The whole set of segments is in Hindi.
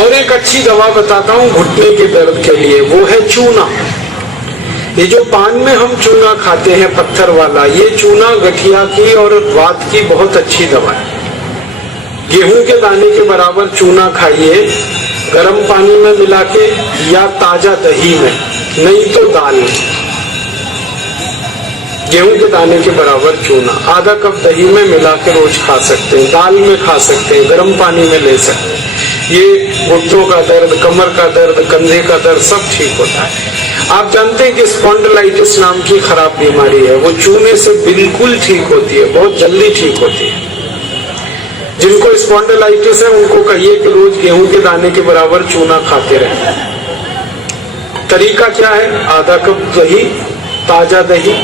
और एक अच्छी दवा बताता हूँ घुटने के दर्द के लिए, वो है चूना। ये जो पान में हम चूना खाते हैं पत्थर वाला, ये चूना गठिया की और वात की बहुत अच्छी दवा है। गेहूं के दाने के बराबर चूना खाइए, गर्म पानी में मिला के या ताजा दही में, नहीं तो दाल में। गेहूं के दाने के बराबर चूना आधा कप दही में मिला के रोज खा सकते हैं, दाल में खा सकते हैं, गर्म पानी में ले सकते हैं। ये घुटनों का दर्द, कमर का दर्द, कंधे का दर्द सब ठीक होता है। आप जानते हैं कि स्पॉन्डिलाइटिस नाम की खराब बीमारी है, वो चूने से बिल्कुल ठीक होती है, बहुत जल्दी ठीक होती है। जिनको स्पॉन्डिलाइटिस है उनको कहिए कि रोज गेहूं के दाने के बराबर चूना खाते रहें। तरीका क्या है? आधा कप दही, ताजा दही,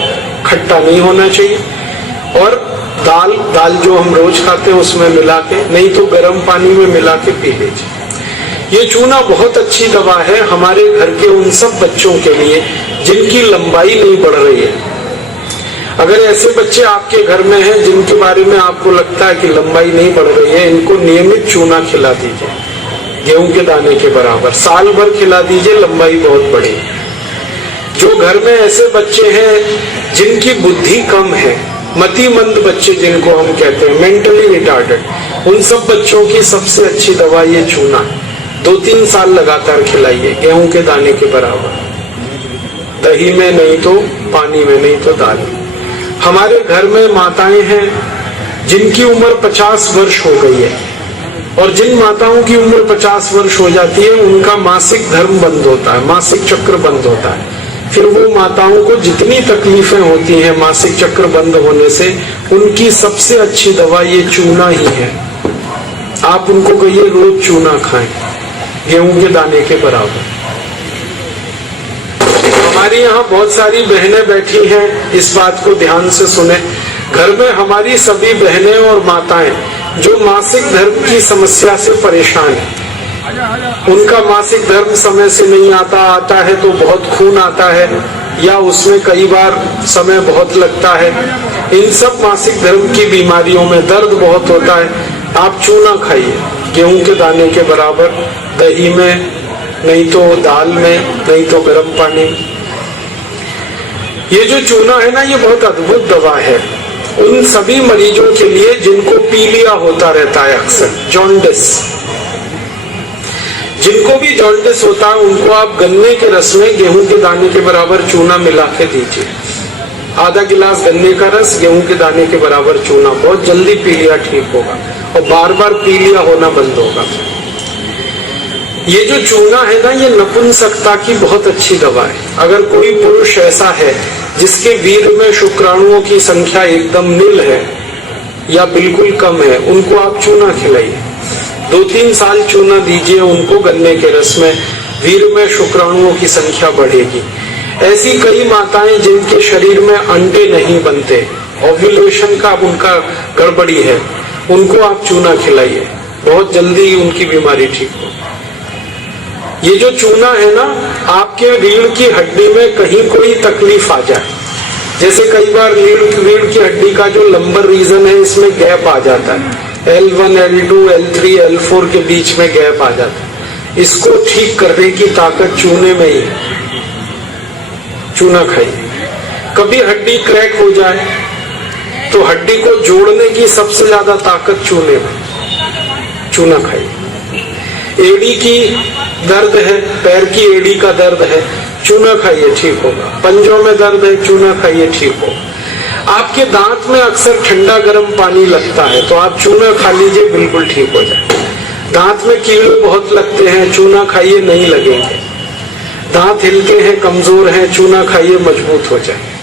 खट्टा नहीं होना चाहिए, और दाल जो हम रोज खाते हैं उसमें मिला के, नहीं तो गर्म पानी में मिला के पी लीजिए। ये चूना बहुत अच्छी दवा है हमारे घर के उन सब बच्चों के लिए जिनकी लंबाई नहीं बढ़ रही है। अगर ऐसे बच्चे आपके घर में हैं जिनके बारे में आपको लगता है कि लंबाई नहीं बढ़ रही है, इनको नियमित चूना खिला दीजिए, गेहूं के दाने के बराबर, साल भर खिला दीजिए, लंबाई बहुत बढ़ेगी। जो घर में ऐसे बच्चे हैं जिनकी बुद्धि कम है, मतिमंद बच्चे जिनको हम कहते हैं, मेंटली रिटार्डेड, उन सब बच्चों की सबसे अच्छी दवा ये चूना। 2-3 साल लगातार खिलाइए, गेहूं के दाने के बराबर, दही में नहीं तो पानी में, नहीं तो दाल में। हमारे घर में माताएं हैं जिनकी उम्र 50 वर्ष हो गई है, और जिन माताओं की उम्र 50 वर्ष हो जाती है उनका मासिक धर्म बंद होता है, मासिक चक्र बंद होता है। फिर वो माताओं को जितनी तकलीफें होती हैं मासिक चक्र बंद होने से, उनकी सबसे अच्छी दवा ये चूना ही है। आप उनको कहिए रोज चूना खाएं, गेहूं के दाने के बराबर। हमारी यहाँ बहुत सारी बहनें बैठी हैं, इस बात को ध्यान से सुने। घर में हमारी सभी बहनें और माताएं जो मासिक धर्म की समस्या से परेशान हैं, उनका मासिक धर्म समय से नहीं आता है तो बहुत खून आता है, या उसमें कई बार समय बहुत लगता है, इन सब मासिक धर्म की बीमारियों में दर्द बहुत होता है। आप चूना खाइए, गेहूं के दाने के बराबर, दही में, नहीं तो दाल में, नहीं तो गर्म पानी में। ये जो चूना है ना, ये बहुत अद्भुत दवा है उन सभी मरीजों के लिए जिनको पीलिया होता रहता है, अक्सर जॉन्डिस। जिनको भी जॉन्डिस होता है उनको आप गन्ने के रस में गेहूं के दाने के बराबर चूना मिला के दीजिए। आधा गिलास गन्ने का रस, गेहूं के दाने के बराबर चूना, बहुत जल्दी पीलिया ठीक होगा और बार बार पीलिया होना बंद होगा। ये जो चूना है ना, ये नपुंसकता की बहुत अच्छी दवा है। अगर कोई पुरुष ऐसा है जिसके वीर्य में शुक्राणुओं की संख्या एकदम नील है या बिल्कुल कम है, उनको आप चूना खिलाइए। 2-3 साल चूना दीजिए उनको गन्ने के रस में, वीर्य में शुक्राणुओं की संख्या बढ़ेगी। ऐसी कई माताएं जिनके शरीर में अंडे नहीं बनते, ओव्यूलेशन का उनका गड़बड़ी है, उनको आप चूना खिलाइए, बहुत जल्दी उनकी बीमारी ठीक हो। ये जो चूना है ना, आपके रीढ़ की हड्डी में कहीं कोई तकलीफ आ जाए, जैसे कई बार रीढ़ की हड्डी का जो लंबर रीजन है इसमें गैप आ जाता है, L1, L2, L3, L4 के बीच में गैप आ जाता है, इसको ठीक करने की ताकत चूने में ही। चूना खाइए। कभी हड्डी क्रैक हो जाए तो हड्डी को जोड़ने की सबसे ज्यादा ताकत चूने में, चूना खाइए। एड़ी की दर्द है, पैर की एड़ी का दर्द है, चूना खाइए, ठीक होगा। पंजों में दर्द है, चूना खाइए, ठीक होगा। आपके दांत में अक्सर ठंडा गर्म पानी लगता है तो आप चूना खा लीजिए, बिल्कुल ठीक हो जाए। दांत में कीड़े बहुत लगते हैं, चूना खाइए, नहीं लगेंगे। दांत हिलके हैं, कमजोर हैं, चूना खाइए, मजबूत हो जाए।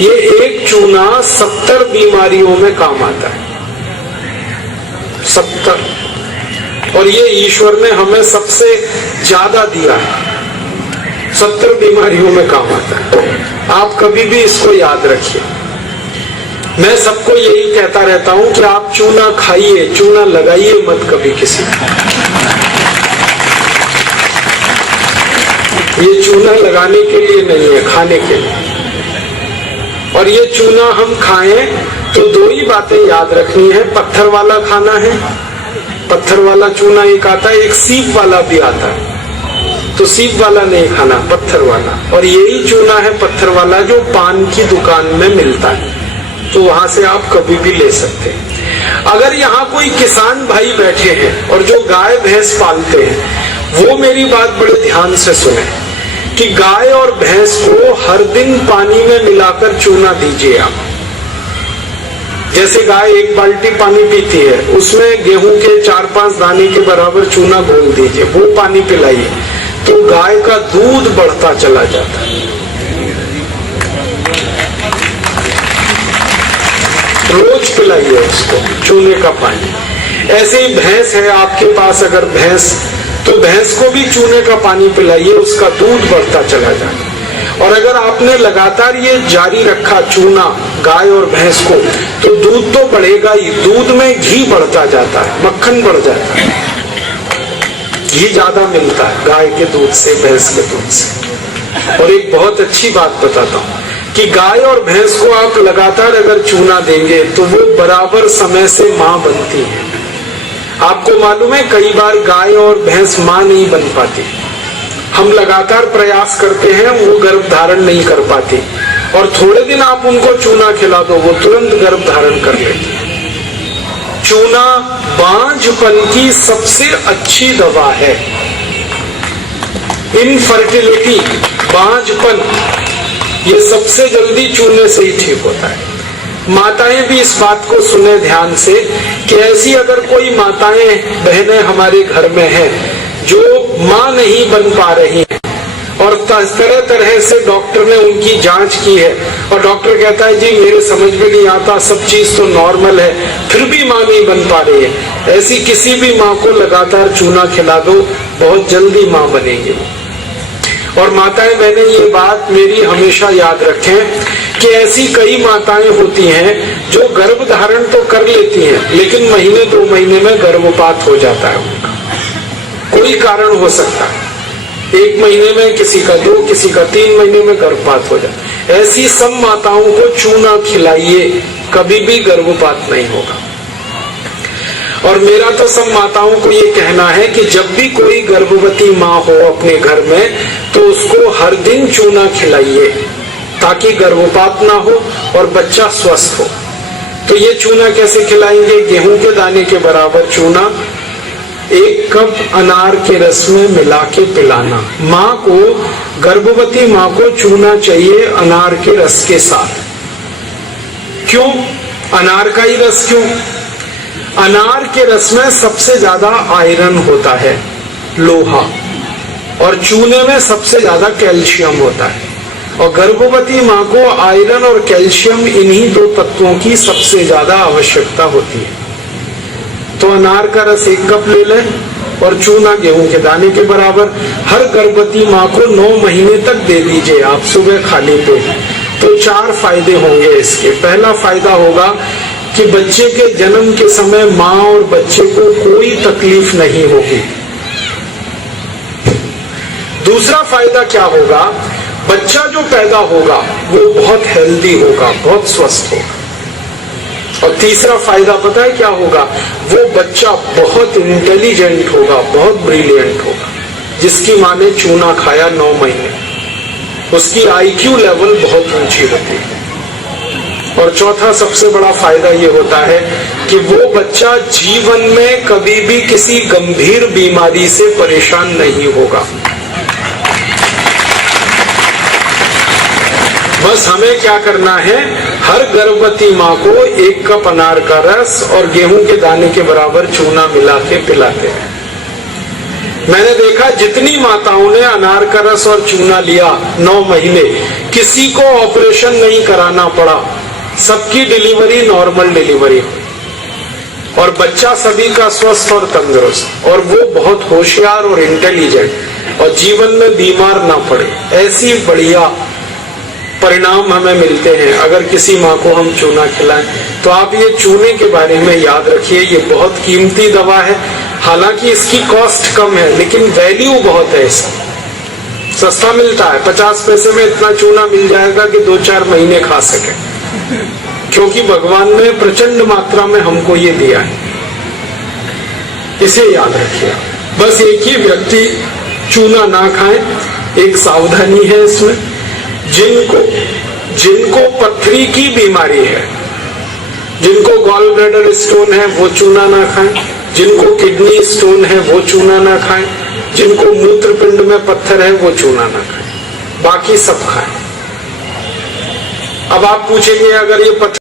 ये एक चूना 70 बीमारियों में काम आता है, 70। और ये ईश्वर ने हमें सबसे ज्यादा दिया है, 70 बीमारियों में काम आता है। आप कभी भी इसको याद रखिए। मैं सबको यही कहता रहता हूं कि आप चूना खाइए, चूना लगाइए मत कभी किसी को। ये चूना लगाने के लिए नहीं है, खाने के लिए। और ये चूना हम खाएं तो 2 ही बातें याद रखनी है, पत्थर वाला खाना है, पत्थर पत्थर वाला चूना एक आता है, एक सीप वाला भी आता है। तो सीप वाला नहीं खाना, पत्थर वाला। और यही चूना है पत्थर वाला जो पान की दुकान में मिलता है, तो वहां से आप कभी भी ले सकते हैं। अगर यहाँ कोई किसान भाई बैठे हैं और जो गाय भैंस पालते हैं, वो मेरी बात बड़े ध्यान से सुने कि गाय और भैंस को हर दिन पानी में मिलाकर चूना दीजिए आप। जैसे गाय एक बाल्टी पानी पीती है, उसमें गेहूं के 4-5 दाने के बराबर चूना घोल दीजिए, वो पानी पिलाइए, तो गाय का दूध बढ़ता चला जाता है। रोज पिलाइए उसको चूने का पानी। ऐसे ही भैंस है आपके पास, अगर भैंस, तो भैंस को भी चूने का पानी पिलाइए, उसका दूध बढ़ता चला जाता है। और अगर आपने लगातार ये जारी रखा चूना गाय और भैंस को, तो दूध तो बढ़ेगा ही, दूध में घी बढ़ता जाता है, मक्खन बढ़ जाता है, घी ज्यादा मिलता है गाय के दूध से, भैंस के दूध से। और एक बहुत अच्छी बात बताता हूँ कि गाय और भैंस को आप लगातार अगर चूना देंगे तो वो बराबर समय से माँ बनती है। आपको मालूम है कई बार गाय और भैंस माँ नहीं बन पाती, हम लगातार प्रयास करते हैं, वो गर्भ धारण नहीं कर पाती, और थोड़े दिन आप उनको चूना खिला दो, वो तुरंत गर्भ धारण कर लेती है। चूना बांझपन की सबसे अच्छी दवा है। इनफर्टिलिटी, बांझपन, ये सबसे जल्दी चूने से ही ठीक होता है। माताएं भी इस बात को सुने ध्यान से कि ऐसी अगर कोई माताएं बहनें हमारे घर में हैं जो मां नहीं बन पा रही हैं, और तरह तरह से डॉक्टर ने उनकी जांच की है, और डॉक्टर कहता है जी मेरे समझ में नहीं आता, सब चीज तो नॉर्मल है, फिर भी मां नहीं बन पा रही है, ऐसी किसी भी मां को लगातार चूना खिला दो, बहुत जल्दी मां बनेगी। और माताएं बहनें ये बात मेरी हमेशा याद रखें कि ऐसी कई माताएं होती हैं जो गर्भ धारण तो कर लेती हैं, लेकिन महीने 2 महीने में गर्भपात हो जाता है उनका, कोई कारण हो सकता है। 1 महीने में किसी का 2, किसी का 3 महीने में गर्भपात हो जाता है। ऐसी सब माताओं को चूना खिलाइए, कभी भी गर्भपात नहीं होगा। और मेरा तो सब माताओं को ये कहना है कि जब भी कोई गर्भवती माँ हो अपने घर में, तो उसको हर दिन चूना खिलाइए ताकि गर्भपात ना हो और बच्चा स्वस्थ हो। तो ये चूना कैसे खिलाएंगे? गेहूं के दाने के बराबर चूना 1 कप अनार के रस में मिला के पिलाना। माँ को, गर्भवती माँ को चूना चाहिए अनार के रस के साथ। क्यों अनार का ही रस? क्यों? अनार के रस में सबसे ज्यादा आयरन होता है, लोहा, और चूने में सबसे ज्यादा कैल्शियम होता है। और गर्भवती माँ को आयरन और कैल्शियम, इन्हीं 2 तत्वों की सबसे ज्यादा आवश्यकता होती है। तो अनार का रस 1 कप ले लें और चूना गेहूं के दाने के बराबर हर गर्भवती माँ को 9 महीने तक दे दीजिए आप, सुबह खाली पेट। तो 4 फायदे होंगे इसके। पहला फायदा होगा कि बच्चे के जन्म के समय माँ और बच्चे को कोई तकलीफ नहीं होगी। दूसरा फायदा क्या होगा? बच्चा जो पैदा होगा वो बहुत हेल्दी होगा, बहुत स्वस्थ होगा। और तीसरा फायदा पता है क्या होगा? वो बच्चा बहुत इंटेलिजेंट होगा, बहुत ब्रिलियंट होगा। जिसकी माँ ने चूना खाया 9 महीने, उसकी IQ लेवल बहुत ऊंची होती है। और चौथा सबसे बड़ा फायदा ये होता है कि वो बच्चा जीवन में कभी भी किसी गंभीर बीमारी से परेशान नहीं होगा। बस हमें क्या करना है? हर गर्भवती माँ को 1 कप अनार का रस और गेहूं के दाने के बराबर चूना मिला के पिलाते हैं। मैंने देखा जितनी माताओं ने अनार का रस और चूना लिया 9 महीने, किसी को ऑपरेशन नहीं कराना पड़ा, सबकी डिलीवरी नॉर्मल डिलीवरी, और बच्चा सभी का स्वस्थ और तंदुरुस्त, और वो बहुत होशियार और इंटेलिजेंट, और जीवन में बीमार ना पड़े। ऐसी बढ़िया परिणाम हमें मिलते हैं अगर किसी माँ को हम चूना खिलाएं। तो आप ये चूने के बारे में याद रखिए, ये बहुत कीमती दवा है। हालांकि इसकी कॉस्ट कम है, लेकिन वैल्यू बहुत है इसका। सस्ता मिलता है, 50 पैसे में इतना चूना मिल जाएगा कि 2-4 महीने खा सके, क्योंकि भगवान ने प्रचंड मात्रा में हमको ये दिया है। इसे याद रखिए। बस एक ही व्यक्ति चूना ना खाए, एक सावधानी है इसमें। जिनको पथरी की बीमारी है, जिनको गॉल ब्लैडर स्टोन है, वो चूना ना खाएं। जिनको किडनी स्टोन है वो चूना ना खाएं। जिनको मूत्रपिंड में पत्थर है वो चूना ना खाएं, बाकी सब खाएं। अब आप पूछेंगे अगर ये पत्थर